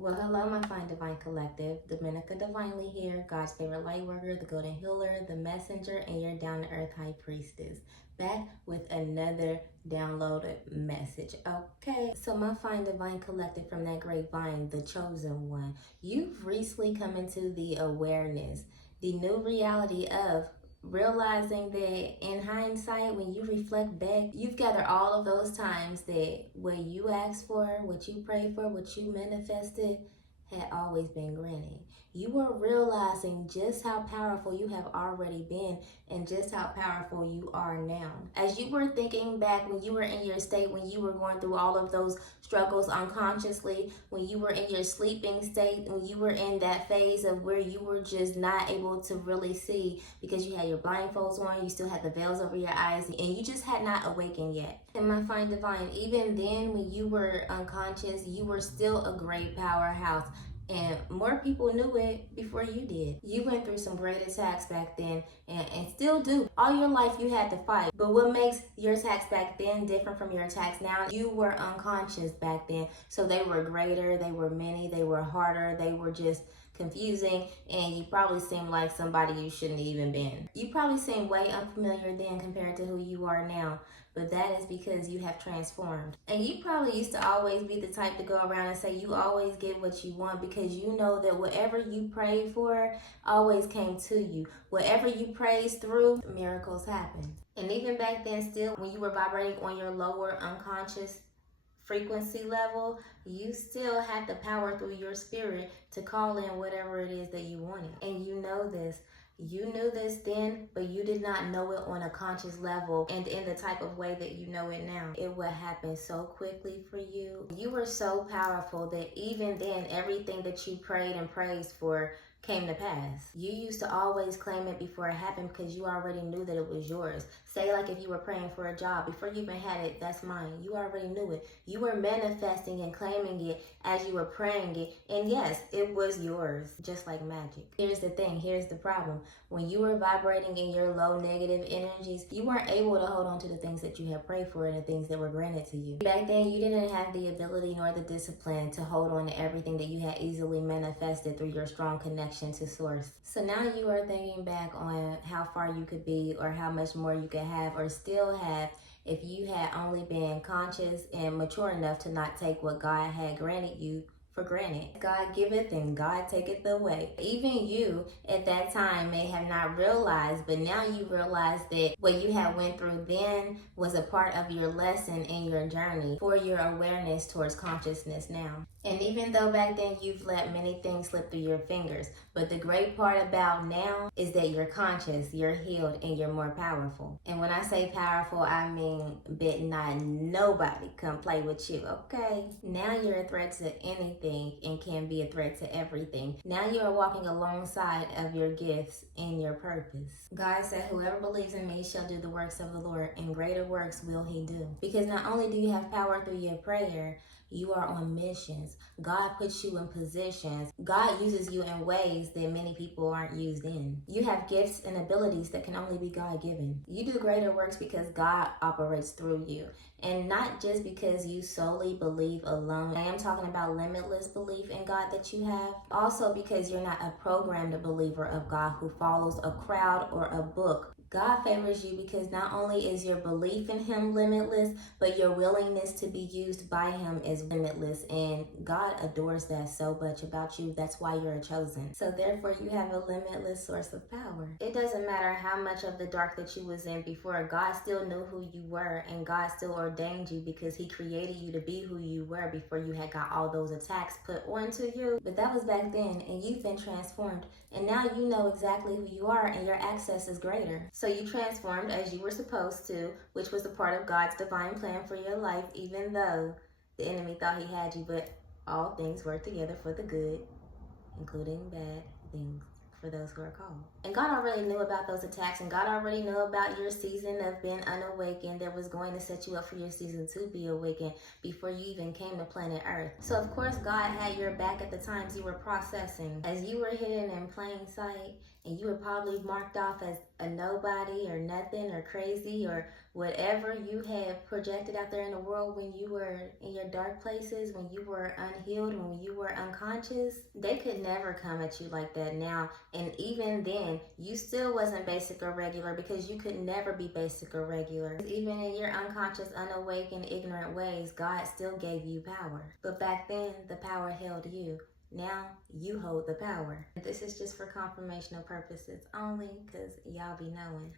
Well, hello, my fine divine collective. Dominica Divinely here, God's favorite light worker, the golden healer, the messenger, and your down to earth high priestess. Back with another downloaded message. Okay, so my fine divine collective from that grapevine, the chosen one, you've recently come into the awareness, the new reality of realizing that in hindsight, when you reflect back, you've gathered all of those times that what you asked for, what you prayed for, what you manifested had always been granted. You were realizing just how powerful you have already been and just how powerful you are now. As you were thinking back when you were in your state, when you were going through all of those struggles unconsciously, when you were in your sleeping state, when you were in that phase of where you were just not able to really see because you had your blindfolds on, you still had the veils over your eyes, and you just had not awakened yet. And my fine divine, even then when you were unconscious, you were still a great powerhouse. And more people knew it before you did. You went through some great attacks back then and still do. All your life you had to fight. But what makes your attacks back then different from your attacks now? You were unconscious back then. So they were greater, they were many, they were harder, they were just confusing, and you probably seemed like somebody you shouldn't even been. You probably seemed way unfamiliar then compared to who you are now, but that is because you have transformed. And you probably used to always be the type to go around and say you always get what you want because you know that whatever you prayed for always came to you. Whatever you praised through, miracles happen. And even back then still, when you were vibrating on your lower unconscious frequency level, you still had the power through your spirit to call in whatever it is that you wanted. And you know this. You knew this then, but you did not know it on a conscious level and in the type of way that you know it now. It would happen so quickly for you. You were so powerful that even then, everything that you prayed and praised for came to pass. You used to always claim it before it happened because you already knew that it was yours. Say like if you were praying for a job, before you even had it, that's mine. You already knew it. You were manifesting and claiming it as you were praying it. And yes, it was yours, just like magic. Here's the thing, here's the problem. When you were vibrating in your low negative energies, you weren't able to hold on to the things that you had prayed for and the things that were granted to you. Back then, you didn't have the ability nor the discipline to hold on to everything that you had easily manifested through your strong connection to source. So now you are thinking back on how far you could be or how much more you could have or still have if you had only been conscious and mature enough to not take what God had granted you for granted. God giveth and God taketh away. Even you at that time may have not realized, but now you realize that what you had went through then was a part of your lesson in your journey for your awareness towards consciousness now. And even though back then you've let many things slip through your fingers, but the great part about now is that you're conscious, you're healed, and you're more powerful. And when I say powerful, I mean bet not nobody come play with you, okay? Now you're a threat to anything and can be a threat to everything. Now you are walking alongside of your gifts and your purpose. God said, whoever believes in me shall do the works of the Lord, and greater works will he do. Because not only do you have power through your prayer, you are on missions. God puts you in positions. God uses you in ways that many people aren't used in. You have gifts and abilities that can only be God-given. You do greater works because God operates through you. And not just because you solely believe alone. I am talking about limitless belief in God that you have. Also because you're not a programmed believer of God who follows a crowd or a book. God favors you because not only is your belief in him limitless, but your willingness to be used by him is limitless. And God adores that so much about you. That's why you're chosen. So therefore you have a limitless source of power. It doesn't matter how much of the dark that you was in before. God still knew who you were, and God still ordained you because he created you to be who you were before you had got all those attacks put onto you. But that was back then, and you've been transformed. And now you know exactly who you are, and your access is greater. So you transformed as you were supposed to, which was a part of God's divine plan for your life, even though the enemy thought he had you, but all things work together for the good, including bad things for those who are called. And God already knew about those attacks, and God already knew about your season of being unawakened that was going to set you up for your season to be awakened before you even came to planet Earth. So of course God had your back at the times you were processing. As you were hidden in plain sight, and you were probably marked off as a nobody or nothing or crazy or whatever you had projected out there in the world when you were in your dark places, when you were unhealed, when you were unconscious, they could never come at you like that now. And even then, you still wasn't basic or regular because you could never be basic or regular. Even in your unconscious, unawake, and ignorant ways, God still gave you power. But back then, the power held you. Now you hold the power. This is just for confirmational purposes only, because y'all be knowing.